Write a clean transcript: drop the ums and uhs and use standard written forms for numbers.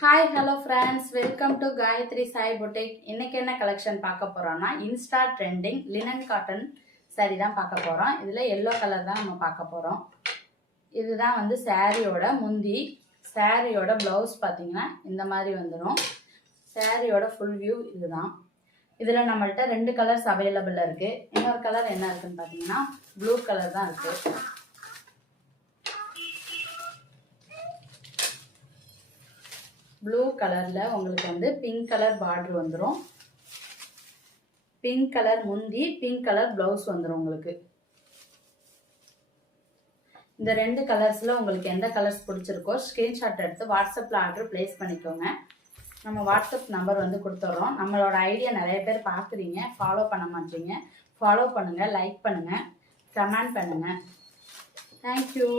Hi hello friends, welcome to Gayathri Sai boutique. இன்னைக்கு என்ன collection பார்க்க போறோம்னா, insta trending linen cotton sari தான் பார்க்க போறோம். இதுல எல்லோ கலர் தான் நம்ம பார்க்க போறோம். இதுதான் வந்து சாரியோட முந்தி. சாரியோட பிளவுஸ் பார்த்தீங்கன்னா இந்த மாதிரி வந்துடும். சாரியோட ஃபுல் வியூ இதுதான். இதுல நம்மள்ட்ட 2 கலர்ஸ் அவைலபிள் இருக்கு. இன்னொரு கலர் என்ன இருக்குன்னு பார்த்தீங்கன்னா ப்ளூ கலர் தான் இருக்கு. ப்ளூ கலர்ல உங்களுக்கு வந்து பிங்க் கலர் பார்டர் வந்துடும். பிங்க் கலர் முந்தி, பிங்க் கலர் பிளவுஸ் வந்துடும் உங்களுக்கு. இந்த 2 கலர்ஸ்ல உங்களுக்கு எந்த கலர்ஸ் பிடிச்சிருக்கோ ஸ்கிரீன்ஷாட் எடுத்து வாட்ஸ்அப்ல ஆர்டர் பிளேஸ் பண்ணிக்கோங்க. நம்ம வாட்ஸ்அப் நம்பர் வந்து கொடுத்துட்றோம். நம்மளோட ஐடியா நிறைய பேர் பார்க்குறீங்க, ஃபாலோ பண்ண மாட்டீங்க. ஃபாலோ பண்ணுங்க, லைக் பண்ணுங்க, கமெண்ட் பண்ணுங்க. தேங்க்யூ.